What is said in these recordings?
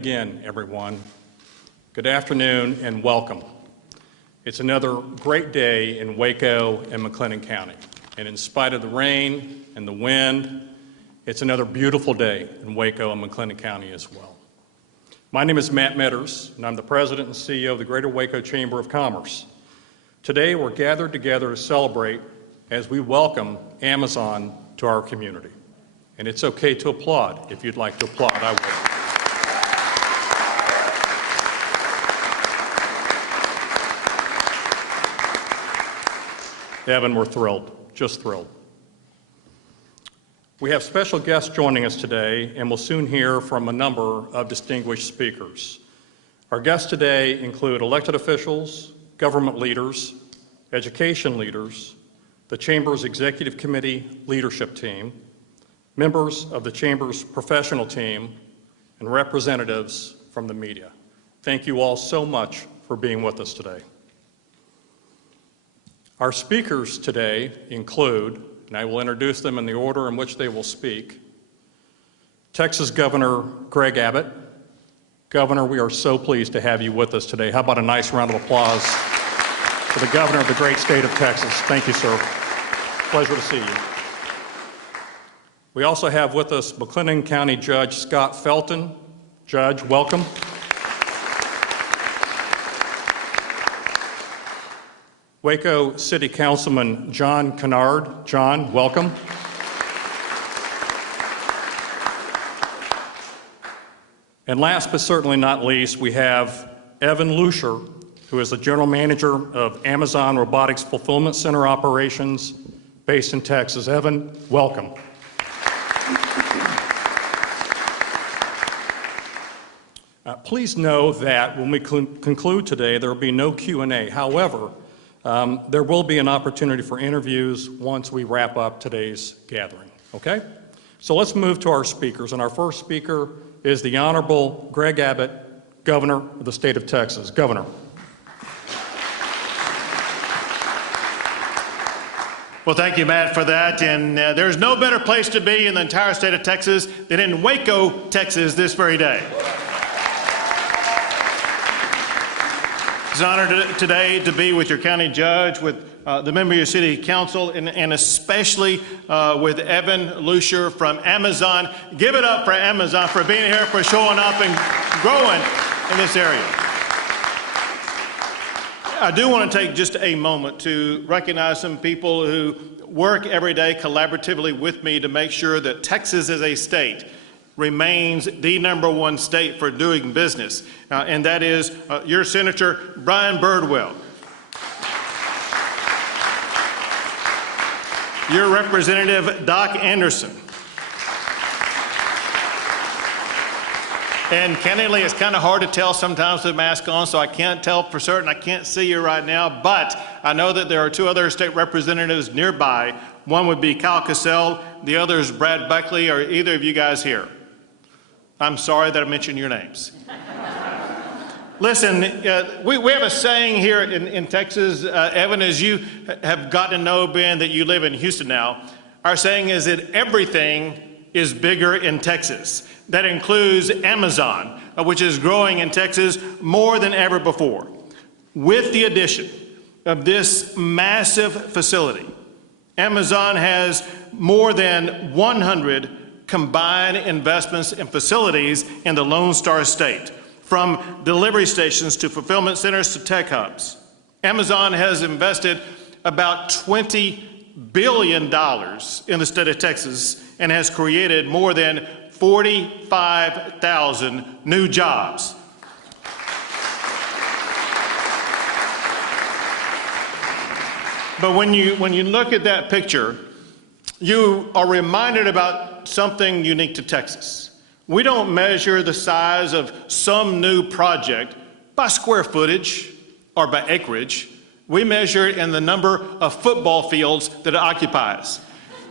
Again, everyone, good afternoon and welcome. It's another great day in Waco and McLennan County. And in spite of the rain and the wind, it's another beautiful day in Waco and McLennan County as well. My name is Matt Metters, and I'm the President and CEO of the Greater Waco Chamber of Commerce. Today, we're gathered together to celebrate as we welcome Amazon to our community. And it's okay to applaud. If you'd like to applaud, I will. Evan, we're thrilled, just thrilled. We have special guests joining us today, and we'll soon hear from a number of distinguished speakers. Our guests today include elected officials, government leaders, education leaders, the Chamber's Executive Committee leadership team, members of the Chamber's professional team, and representatives from the media. Thank you all so much for being with us today. Our speakers today include, and I will introduce them in the order in which they will speak, Texas Governor Greg Abbott. Governor, we are so pleased to have you with us today. How about a nice round of applause for the governor of the great state of Texas. Thank you, sir. Pleasure to see you. We also have with us McLennan County Judge Scott Felton. Judge, welcome. Waco City Councilman John Kennard. John, welcome. And last but certainly not least, we have Evan Lusher, who is the General Manager of Amazon Robotics Fulfillment Center Operations based in Texas. Evan, welcome. Please know that when we conclude today, there will be no Q&A. However, there will be an opportunity for interviews once we wrap up today's gathering, okay? So let's move to our speakers, and our first speaker is the Honorable Greg Abbott, Governor of the state of Texas. Governor. Well, thank you, Matt, for that, and there's no better place to be in the entire state of Texas than in Waco, Texas, this very day. It's an honor today to be with your county judge, with the member of your city council, and especially with Evan Lusher from Amazon. Give it up for Amazon for being here, for showing up and growing in this area. I do want to take just a moment to recognize some people who work every day collaboratively with me to make sure that Texas as a state remains the #1 state for doing business, and that is your Senator Brian Birdwell, your Representative Doc Anderson, and candidly, it's kind of hard to tell sometimes with the mask on, so I can't tell for certain. I can't see you right now, but I know that there are two other state representatives nearby. One would be Kyle Cassell, the other is Brad Buckley. Are either of you guys here? I'm sorry that I mentioned your names. Listen, we have a saying here in Texas, Evan, as you have gotten to know Ben, that you live in Houston now. Our saying is that everything is bigger in Texas. That includes Amazon, which is growing in Texas more than ever before. With the addition of this massive facility, Amazon has more than 100 combined investments in facilities in the Lone Star State, from delivery stations to fulfillment centers to tech hubs. Amazon has invested about $20 billion in the state of Texas and has created more than 45,000 new jobs. But when you look at that picture, you are reminded about something unique to Texas. We don't measure the size of some new project by square footage or by acreage. We measure it in the number of football fields that it occupies.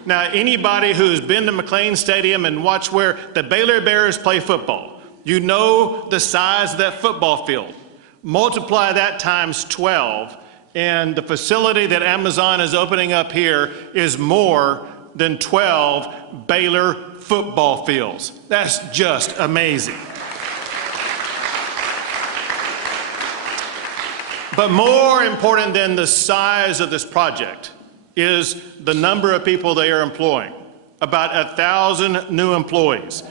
Now, anybody who's been to McLean Stadium and watched where the Baylor Bears play football, you know the size of that football field. Multiply that times 12, and the facility that Amazon is opening up here is more than 12 Baylor football fields. That's just amazing. But more important than the size of this project is the number of people they are employing. About 1,000 new employees.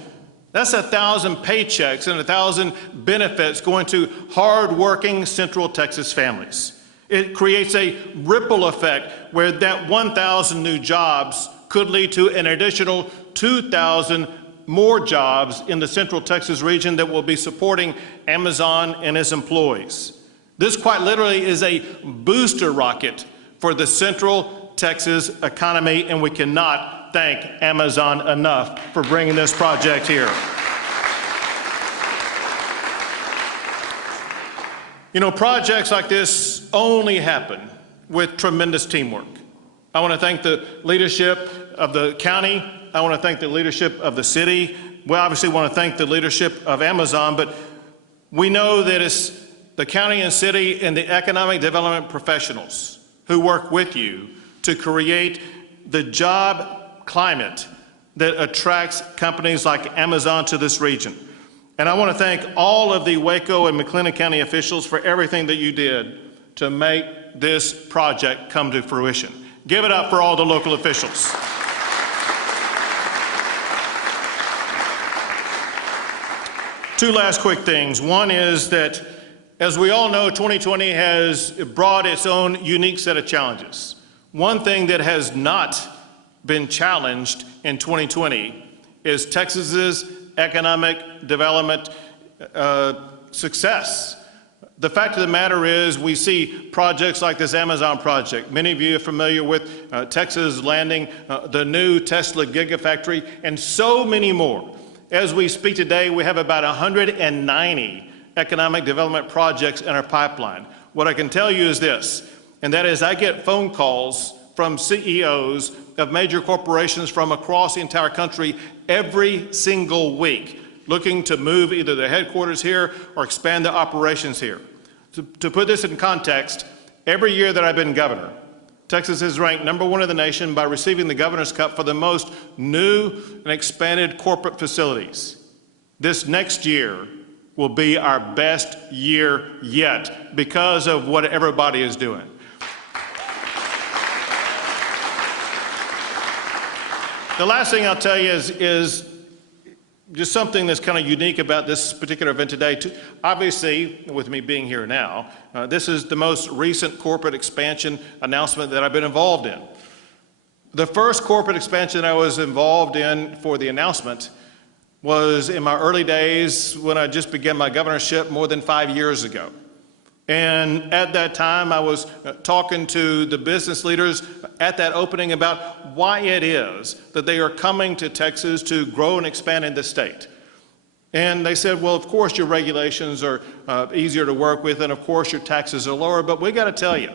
That's 1,000 paychecks and 1,000 benefits going to hard-working Central Texas families. It creates a ripple effect where that 1,000 new jobs could lead to an additional 2,000 more jobs in the Central Texas region that will be supporting Amazon and its employees. This quite literally is a booster rocket for the Central Texas economy, and we cannot thank Amazon enough for bringing this project here. You know, projects like this only happen with tremendous teamwork. I want to thank the leadership of the county. I want to thank the leadership of the city. We obviously want to thank the leadership of Amazon, but we know that it's the county and city and the economic development professionals who work with you to create the job climate that attracts companies like Amazon to this region. And I want to thank all of the Waco and McLennan County officials for everything that you did to make this project come to fruition. Give it up for all the local officials. Two last quick things. One is that, as we all know, 2020 has brought its own unique set of challenges. One thing that has not been challenged in 2020 is Texas's economic development success. The fact of the matter is we see projects like this Amazon project. Many of you are familiar with Texas landing the new Tesla Gigafactory and so many more. As we speak today, we have about 190 economic development projects in our pipeline. What I can tell you is this, and that is I get phone calls from CEOs of major corporations from across the entire country every single week, looking to move either their headquarters here or expand their operations here. To put this in context, every year that I've been governor, Texas is ranked #1 in the nation by receiving the Governor's Cup for the most new and expanded corporate facilities. This next year will be our best year yet because of what everybody is doing. The last thing I'll tell you is just something that's kind of unique about this particular event today. Obviously, with me being here now, this is the most recent corporate expansion announcement that I've been involved in. The first corporate expansion I was involved in for the announcement was in my early days when I just began my governorship more than 5 years ago. And at that time, I was talking to the business leaders at that opening about why it is that they are coming to Texas to grow and expand in the state. And they said, well, of course your regulations are easier to work with, and of course your taxes are lower, but we got to tell you,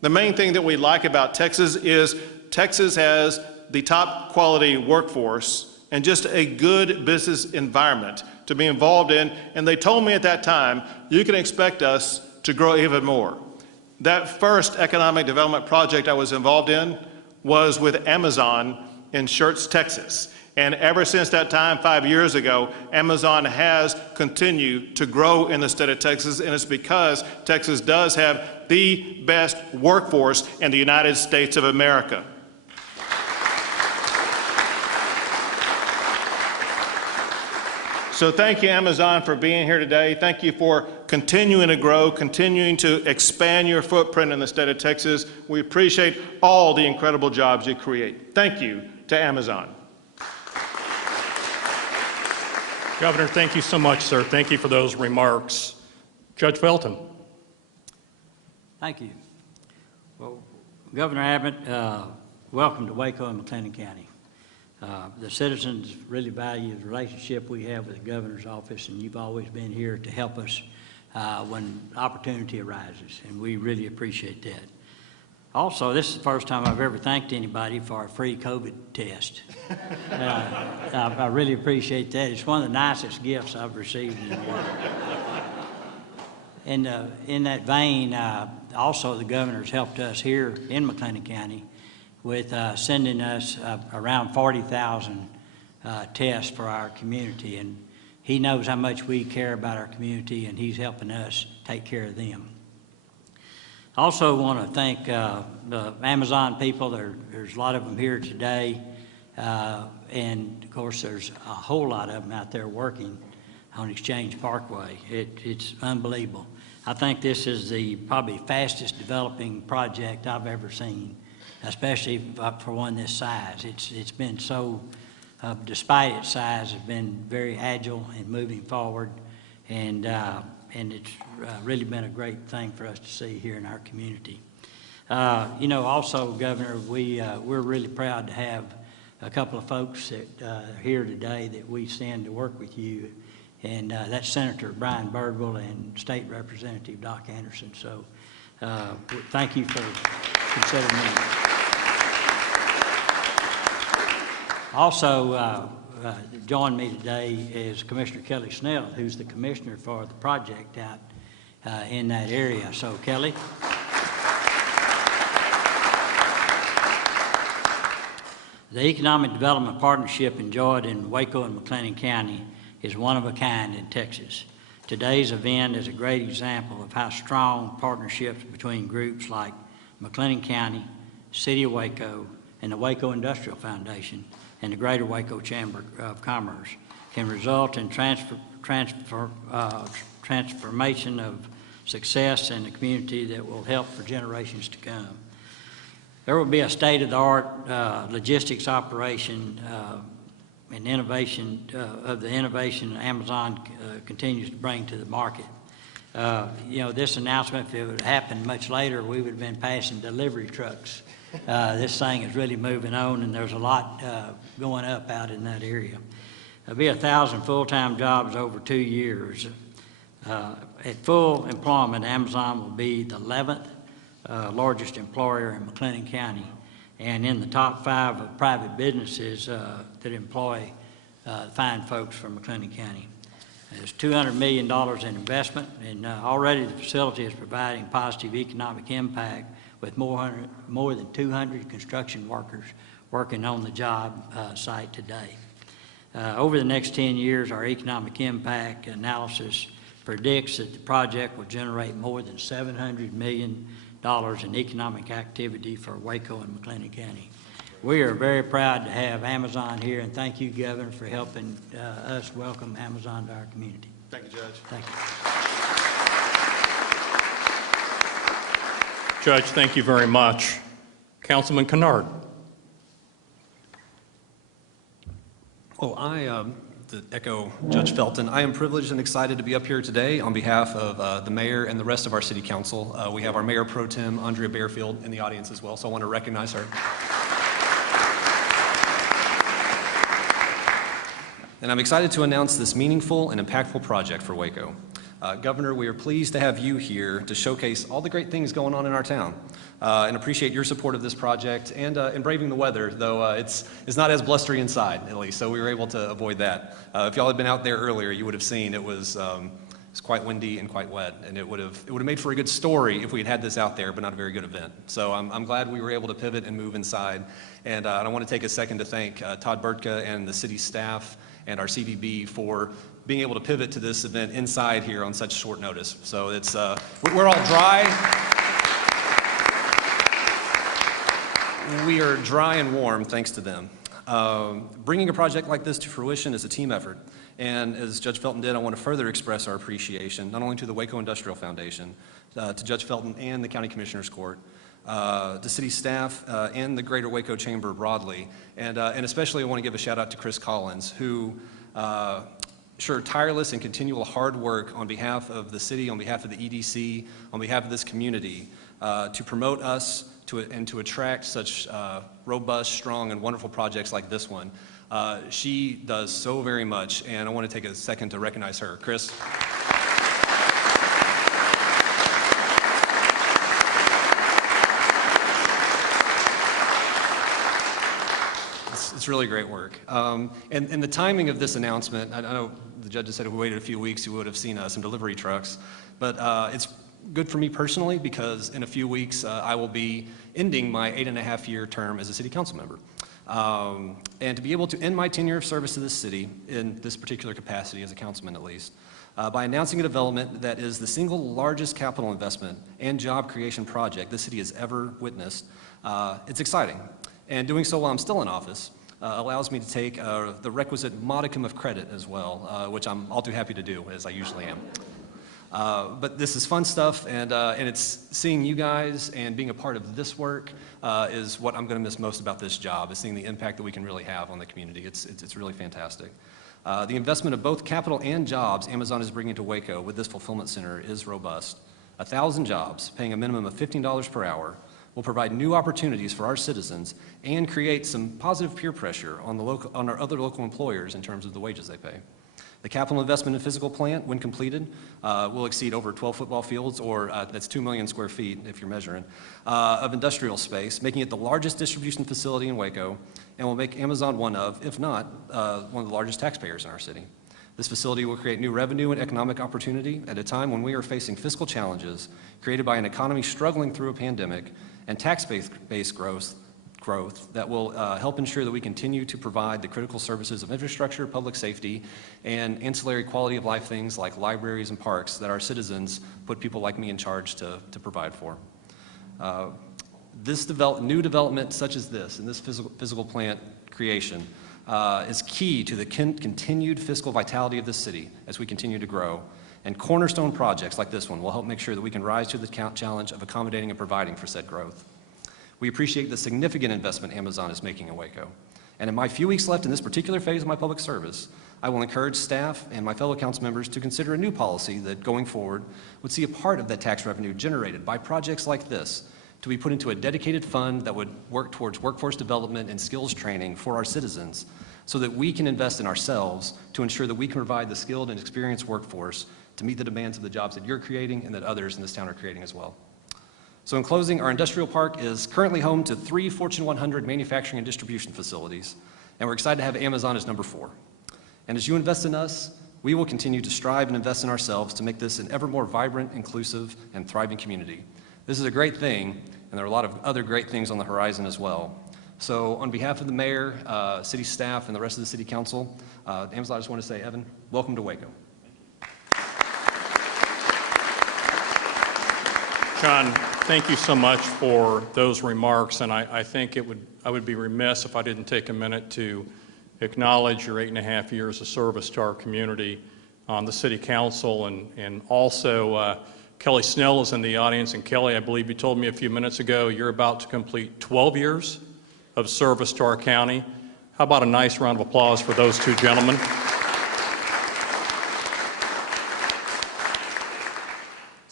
the main thing that we like about Texas is Texas has the top quality workforce and just a good business environment to be involved in. And they told me at that time, you can expect us to grow even more. That first economic development project I was involved in was with Amazon in Schertz, Texas. And ever since that time, 5 years ago, Amazon has continued to grow in the state of Texas, and it's because Texas does have the best workforce in the United States of America. So thank you, Amazon, for being here today. Thank you for continuing to grow, continuing to expand your footprint in the state of Texas. We appreciate all the incredible jobs you create. Thank you to Amazon. Governor, thank you so much, sir. Thank you for those remarks. Judge Felton. Thank you. Well, Governor Abbott, welcome to Waco and McLennan County. The citizens really value the relationship we have with the governor's office, and you've always been here to help us when opportunity arises, and we really appreciate that. Also, this is the first time I've ever thanked anybody for a free COVID test. I really appreciate that. It's one of the nicest gifts I've received in a while. And in that vein, also the governor's helped us here in McLennan County with sending us around 40,000 tests for our community. And he knows how much we care about our community, and he's helping us take care of them. Also want to thank the Amazon people. There's a lot of them here today. And of course, there's a whole lot of them out there working on Exchange Parkway. It's unbelievable. I think this is the probably fastest developing project I've ever seen, especially for one this size. It's been so, despite its size, it's been very agile and moving forward, and it's really been a great thing for us to see here in our community. You know, also, Governor, we're really proud to have a couple of folks that are here today that we send to work with you, and that's Senator Brian Birdwell and State Representative Doc Anderson. So thank you for considering me. Also, join me today is Commissioner Kelly Snell, who's the commissioner for the project out in that area. So, Kelly. The Economic Development Partnership enjoyed in Waco and McLennan County is one of a kind in Texas. Today's event is a great example of how strong partnerships between groups like McLennan County, City of Waco, and the Waco Industrial Foundation and the Greater Waco Chamber of Commerce can result in transformation of success in the community that will help for generations to come. There will be a state-of-the-art logistics operation and innovation of the innovation Amazon continues to bring to the market. You know, this announcement, if it would have happened much later, we would have been passing delivery trucks. This thing is really moving on, and there's a lot going up out in that area. There'll be 1,000 full-time jobs over 2 years. At full employment, Amazon will be the 11th largest employer in McLennan County, and in the top 5 of private businesses that employ fine folks from McLennan County. There's $200 million in investment, and already the facility is providing positive economic impact with more than 200 construction workers working on the job site today. Over the next 10 years, our economic impact analysis predicts that the project will generate more than $700 million in economic activity for Waco and McLennan County. We are very proud to have Amazon here, and thank you, Governor, for helping us welcome Amazon to our community. Thank you, Judge. Thank you. Judge, thank you very much. Councilman Kennard. Well, to echo Judge Felton, I am privileged and excited to be up here today on behalf of the mayor and the rest of our city council. We have our mayor pro tem, Andrea Bearfield, in the audience as well, so I want to recognize her. And I'm excited to announce this meaningful and impactful project for Waco. Governor, we are pleased to have you here to showcase all the great things going on in our town and appreciate your support of this project and braving the weather, though it's not as blustery inside, at least, so we were able to avoid that. If y'all had been out there earlier, you would have seen it was quite windy and quite wet, and it would have made for a good story if we had this out there, but not a very good event. So I'm glad we were able to pivot and move inside, and I want to take a second to thank Todd Burtka and the city staff and our CVB for being able to pivot to this event inside here on such short notice. So it's, we're all dry. We are dry and warm thanks to them. Bringing a project like this to fruition is a team effort. And as Judge Felton did, I want to further express our appreciation, not only to the Waco Industrial Foundation, to Judge Felton and the County Commissioner's Court, the city staff and the Greater Waco Chamber broadly. And especially I want to give a shout out to Chris Collins, who sure tireless and continual hard work on behalf of the city, on behalf of the EDC, on behalf of this community to promote us and to attract such robust, strong, and wonderful projects like this one. She does so very much, and I want to take a second to recognize her. Chris. It's really great work. And the timing of this announcement, I know the judge said if we waited a few weeks, you would have seen some delivery trucks. But it's good for me personally because in a few weeks, I will be ending my 8.5-year term as a city council member. And to be able to end my tenure of service to this city in this particular capacity as a councilman at least, by announcing a development that is the single largest capital investment and job creation project the city has ever witnessed. It's exciting, and doing so while I'm still in office allows me to take the requisite modicum of credit as well, which I'm all too happy to do, as I usually am. But this is fun stuff, and it's seeing you guys and being a part of this work is what I'm going to miss most about this job, is seeing the impact that we can really have on the community. It's really fantastic. The investment of both capital and jobs Amazon is bringing to Waco with this fulfillment center is robust. 1,000 jobs, paying a minimum of $15 per hour, will provide new opportunities for our citizens and create some positive peer pressure on our other local employers in terms of the wages they pay. The capital investment in physical plant, when completed, will exceed over 12 football fields, or that's 2 million square feet if you're measuring, of industrial space, making it the largest distribution facility in Waco, and will make Amazon one of, if not, one of the largest taxpayers in our city. This facility will create new revenue and economic opportunity at a time when we are facing fiscal challenges created by an economy struggling through a pandemic and tax-based growth that will help ensure that we continue to provide the critical services of infrastructure, public safety, and ancillary quality of life things like libraries and parks that our citizens put people like me in charge to provide for. New development such as this, and this physical plant creation, is key to the continued fiscal vitality of this city as we continue to grow. And cornerstone projects like this one will help make sure that we can rise to the challenge of accommodating and providing for said growth. We appreciate the significant investment Amazon is making in Waco. And in my few weeks left in this particular phase of my public service, I will encourage staff and my fellow council members to consider a new policy that, going forward, would see a part of that tax revenue generated by projects like this to be put into a dedicated fund that would work towards workforce development and skills training for our citizens, so that we can invest in ourselves to ensure that we can provide the skilled and experienced workforce to meet the demands of the jobs that you're creating and that others in this town are creating as well. So in closing, our industrial park is currently home to 3 Fortune 100 manufacturing and distribution facilities, and we're excited to have Amazon as number 4. And as you invest in us, we will continue to strive and invest in ourselves to make this an ever more vibrant, inclusive, and thriving community. This is a great thing, and there are a lot of other great things on the horizon as well. So on behalf of the mayor, city staff, and the rest of the city council, Amazon, I just want to say, Evan, welcome to Waco. John, thank you so much for those remarks, and I think I would be remiss if I didn't take a minute to acknowledge your 8.5 years of service to our community on the city council, and also Kelly Snell is in the audience, and Kelly, I believe you told me a few minutes ago you're about to complete 12 years of service to our county. How about a nice round of applause for those two gentlemen?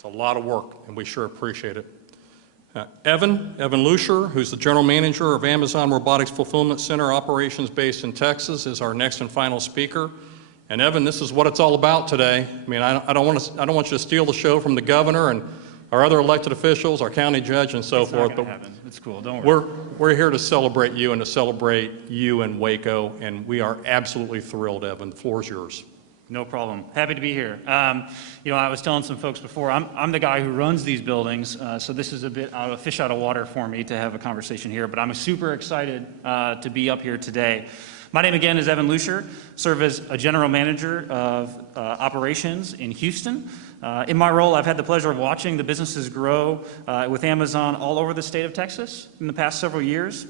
A lot of work, and we sure appreciate it. Evan Lusher, who's the general manager of Amazon Robotics Fulfillment Center operations based in Texas, is our next and final speaker. And Evan, this is what it's all about today. I mean, I don't want you to steal the show from the governor and our other elected officials, our county judge, and so forth. It's not gonna happen. It's cool. Don't worry. We're here to celebrate you and to celebrate you in Waco, and we are absolutely thrilled, Evan. The floor is yours. No problem. Happy to be here. You know, I was telling some folks before, I'm the guy who runs these buildings, so this is a bit of a fish out of water for me to have a conversation here, but I'm super excited to be up here today. My name again is Evan Lusher, serve as a general manager of operations in Houston. In my role, I've had the pleasure of watching the businesses grow with Amazon all over the state of Texas in the past several years.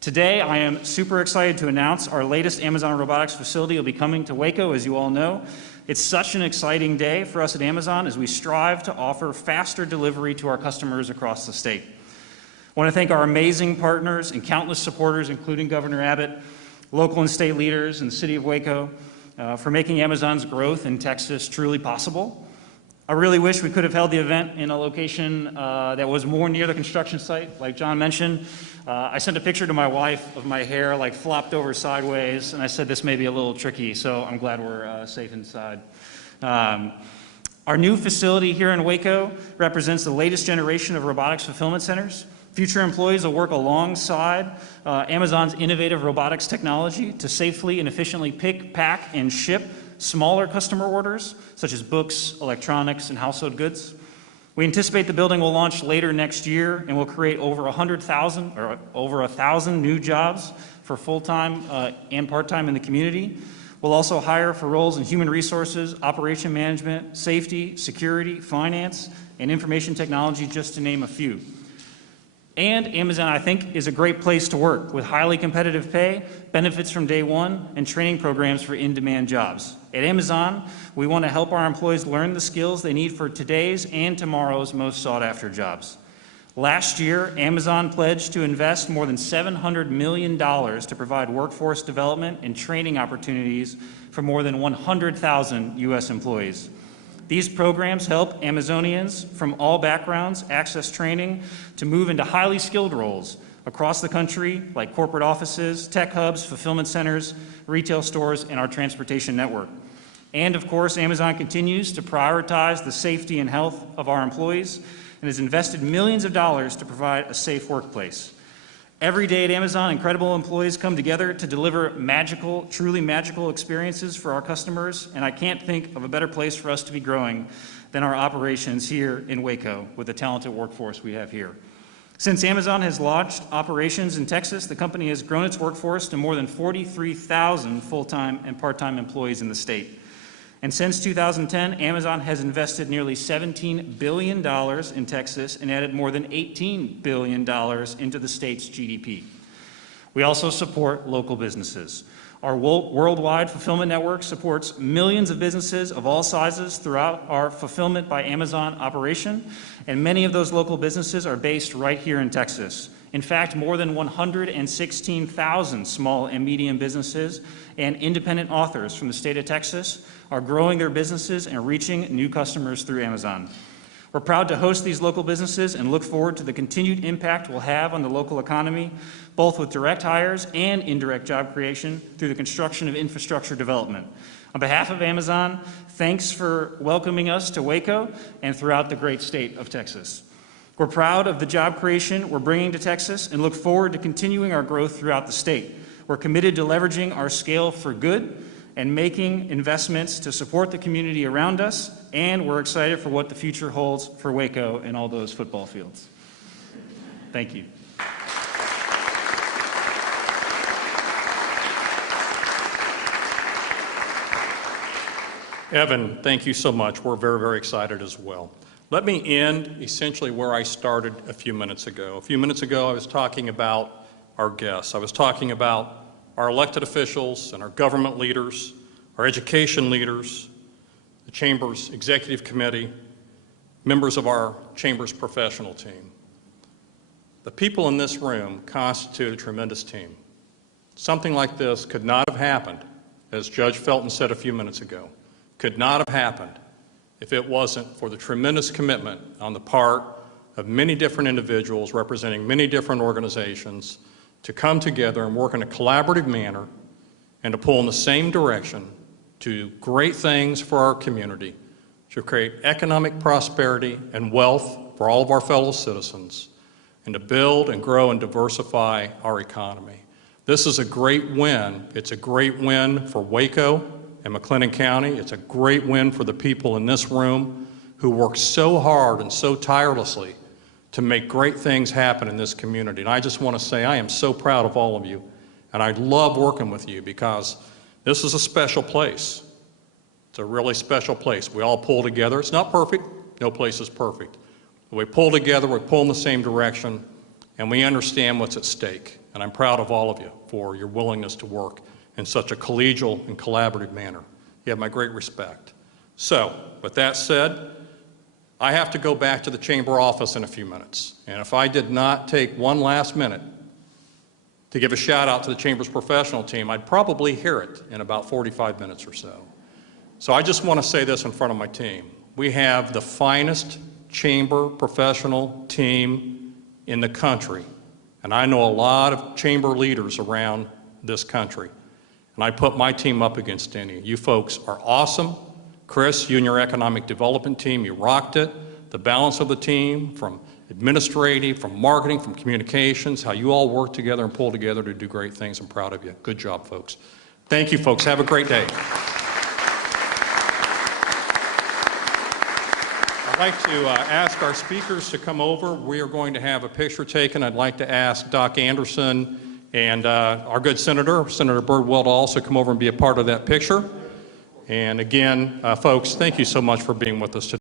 Today, I am super excited to announce our latest Amazon Robotics facility will be coming to Waco, as you all know. It's such an exciting day for us at Amazon as we strive to offer faster delivery to our customers across the state. I want to thank our amazing partners and countless supporters, including Governor Abbott, local and state leaders, and the city of Waco, for making Amazon's growth in Texas truly possible. I really wish we could have held the event in a location that was more near the construction site, like John mentioned. I sent a picture to my wife of my hair like flopped over sideways, and I said this may be a little tricky, so I'm glad we're safe inside. Our new facility here in Waco represents the latest generation of robotics fulfillment centers. Future employees will work alongside Amazon's innovative robotics technology to safely and efficiently pick, pack, and ship smaller customer orders, such as books, electronics, and household goods. We anticipate the building will launch later next year and will create over 100,000 or over 1,000 new jobs for full-time and part-time in the community, We'll also hire for roles in human resources, operation management, safety, security, finance, and information technology, just to name a few. And Amazon, I think, is a great place to work with highly competitive pay, benefits from day one, and training programs for in-demand jobs. At Amazon, we want to help our employees learn the skills they need for today's and tomorrow's most sought-after jobs. Last year, Amazon pledged to invest more than $700 million to provide workforce development and training opportunities for more than 100,000 U.S. employees. These programs help Amazonians from all backgrounds access training to move into highly skilled roles across the country, like corporate offices, tech hubs, fulfillment centers, retail stores, and our transportation network. And of course, Amazon continues to prioritize the safety and health of our employees and has invested millions of dollars to provide a safe workplace. Every day at Amazon, incredible employees come together to deliver magical, truly magical experiences for our customers, and I can't think of a better place for us to be growing than our operations here in Waco with the talented workforce we have here. Since Amazon has launched operations in Texas, the company has grown its workforce to more than 43,000 full-time and part-time employees in the state. And since 2010, Amazon has invested nearly $17 billion in Texas and added more than $18 billion into the state's GDP. We also support local businesses. Our worldwide fulfillment network supports millions of businesses of all sizes throughout our Fulfillment by Amazon operation, and many of those local businesses are based right here in Texas. In fact, more than 116,000 small and medium businesses and independent authors from the state of Texas are growing their businesses and reaching new customers through Amazon. We're proud to host these local businesses and look forward to the continued impact we'll have on the local economy, both with direct hires and indirect job creation through the construction of infrastructure development. On behalf of Amazon, thanks for welcoming us to Waco and throughout the great state of Texas. We're proud of the job creation we're bringing to Texas and look forward to continuing our growth throughout the state. We're committed to leveraging our scale for good and making investments to support the community around us, and we're excited for what the future holds for Waco and all those football fields. Thank you. Evan, thank you so much. We're very, very excited as well. Let me end essentially where I started a few minutes ago. A few minutes ago, I was talking about our guests. I was talking about our elected officials and our government leaders, our education leaders, the Chamber's Executive Committee, members of our Chamber's professional team. The people in this room constitute a tremendous team. Something like this could not have happened, as Judge Felton said a few minutes ago, could not have happened if it wasn't for the tremendous commitment on the part of many different individuals representing many different organizations to come together and work in a collaborative manner and to pull in the same direction to do great things for our community, to create economic prosperity and wealth for all of our fellow citizens, and to build and grow and diversify our economy. This is a great win. It's a great win for Waco and McLennan County. It's a great win for the people in this room who work so hard and so tirelessly to make great things happen in this community. And I just want to say I am so proud of all of you, and I love working with you because this is a special place. It's a really special place. We all pull together. It's not perfect. No place is perfect. But we pull together, we pull in the same direction, and we understand what's at stake. And I'm proud of all of you for your willingness to work in such a collegial and collaborative manner. You have my great respect. So, with that said, I have to go back to the Chamber office in a few minutes. And if I did not take one last minute to give a shout out to the Chamber's professional team, I'd probably hear it in about 45 minutes or so. So I just want to say this in front of my team. We have the finest Chamber professional team in the country. And I know a lot of Chamber leaders around this country. And I put my team up against any. You folks are awesome. Chris, you and your economic development team, you rocked it. The balance of the team, from administrative, from marketing, from communications, how you all work together and pull together to do great things. I'm proud of you. Good job, folks. Thank you, folks. Have a great day. I'd like to ask our speakers to come over. We are going to have a picture taken. I'd like to ask Doc Anderson, And our good Senator Birdwell, to also come over and be a part of that picture. And again, folks, thank you so much for being with us today.